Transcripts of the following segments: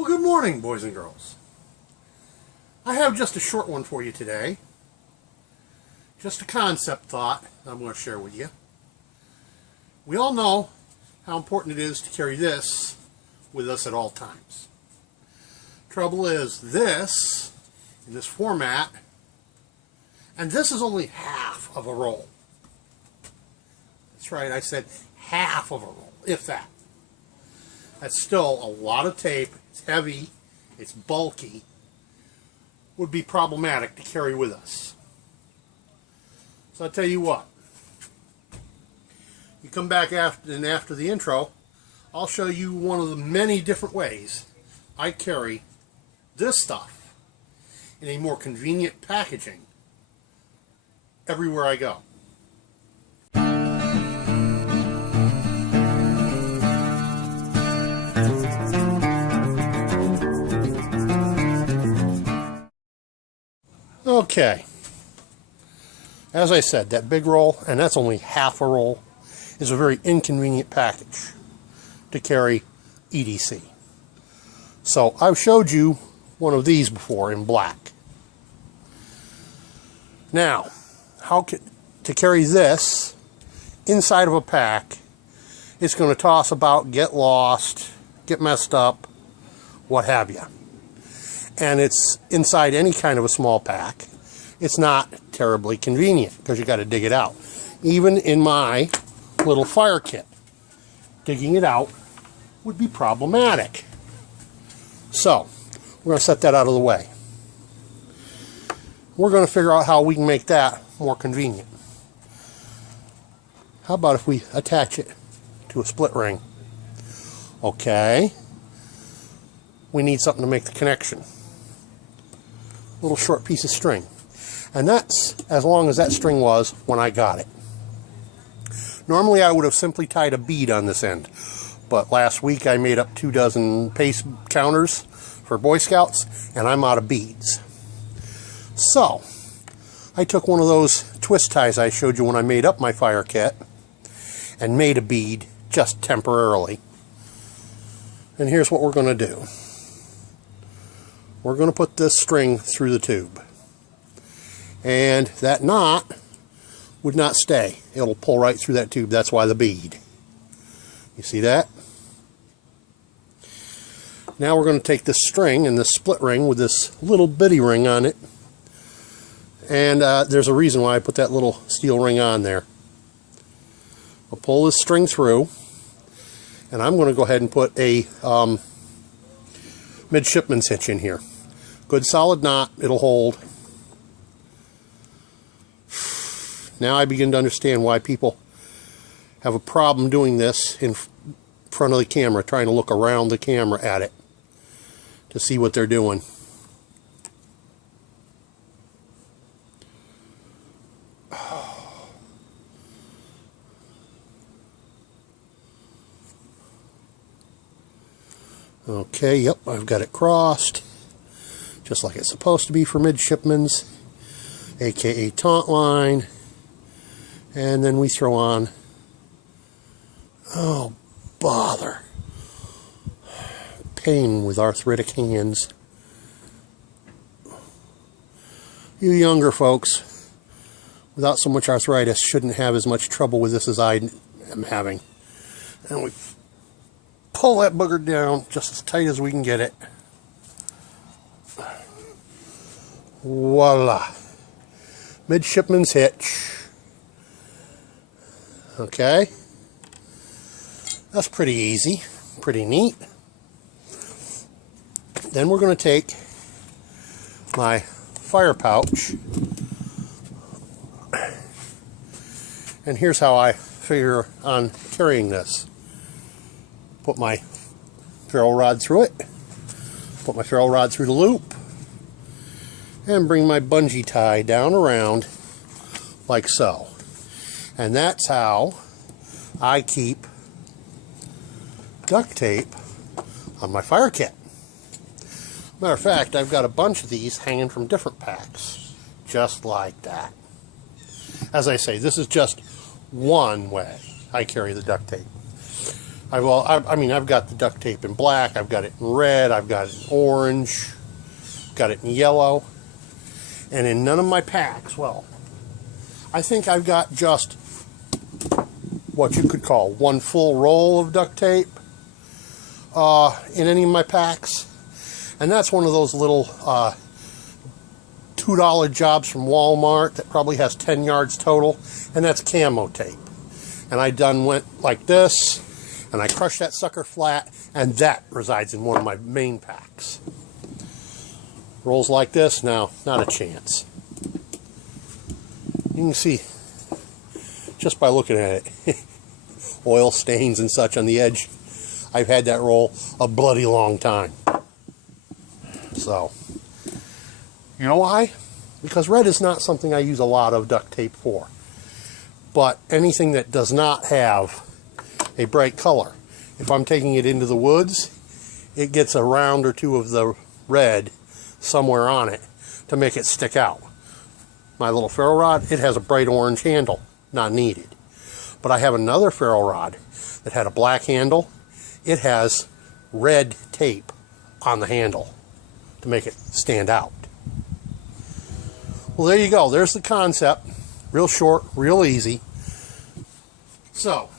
Well, good morning, boys and girls. I have just a short one for you today. Just a concept thought I'm going to share with you. We all know how important it is to carry this with us at all times. Trouble is, this, in this format, and this is only half of a roll. That's right, I said half of a roll, if that. That's still a lot of tape. It's heavy, it's bulky, would be problematic to carry with us. So I'll tell you what, you come back after the intro, I'll show you one of the many different ways I carry this stuff in a more convenient packaging everywhere I go. Okay, as I said, that big roll, and that's only half a roll, is a very inconvenient package to carry EDC. So I've showed you one of these before in black. Now, to carry this inside of a pack, it's going to toss about, get lost, get messed up, what have you. And it's inside any kind of a small pack. It's not terribly convenient because you got to dig it out. Even in my little fire kit, digging it out would be problematic. So we're going to set that out of the way. We're going to figure out how we can make that more convenient. How about if we attach it to a split ring? Okay. We need something to make the connection. A little short piece of string. And that's as long as that string was when I got it. Normally I would have simply tied a bead on this end, but last week I made up 2 dozen pace counters for Boy Scouts, and I'm out of beads. So I took one of those twist ties I showed you when I made up my fire kit and made a bead just temporarily. And here's what we're going to do. We're going to put this string through the tube. And that knot would not stay. It'll pull right through that tube. That's why the bead. You see that? Now we're going to take this string and this split ring with this little bitty ring on it. And there's a reason why I put that little steel ring on there. I'll pull this string through. And I'm going to go ahead and put a midshipman's hitch in here. Good solid knot. It'll hold. Now I begin to understand why people have a problem doing this in front of the camera, trying to look around the camera at it to see what they're doing. Okay, yep, I've got it crossed, just like it's supposed to be for midshipmen's, aka taunt line. And then we throw on, oh bother, pain with arthritic hands. You younger folks without so much arthritis shouldn't have as much trouble with this as I am having. And we pull that booger down just as tight as we can get it. Voila. Midshipman's hitch. Okay, that's pretty easy, pretty neat. Then we're going to take my fire pouch, and here's how I figure on carrying this. Put my ferrule rod through it, put my ferrule rod through the loop, and bring my bungee tie down around like so. And that's how I keep duct tape on my fire kit. Matter of fact, I've got a bunch of these hanging from different packs, just like that. As I say, this is just one way I carry the duct tape. I mean, I've got the duct tape in black, I've got it in red, I've got it in orange, got it in yellow, and in none of my packs, well, I think I've got just what you could call one full roll of duct tape in any of my packs. And that's one of those little $2 jobs from Walmart that probably has 10 yards total, and that's camo tape. And I went like this, and I crushed that sucker flat, and that resides in one of my main packs. Rolls like this, no, not a chance. You can see, just by looking at it, oil stains and such on the edge. I've had that roll a bloody long time. So, you know why? Because red is not something I use a lot of duct tape for. But anything that does not have a bright color, if I'm taking it into the woods, it gets a round or two of the red somewhere on it to make it stick out. My little ferro rod, it has a bright orange handle, not needed. But I have another ferro rod that had a black handle. It has red tape on the handle to make it stand out. Well, there you go. There's the concept. Real short, real easy. So,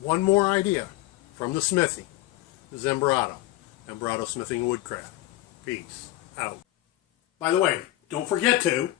one more idea from the smithy. This is Embarado. Embarado Smithing and Woodcraft. Peace out. By the way, don't forget to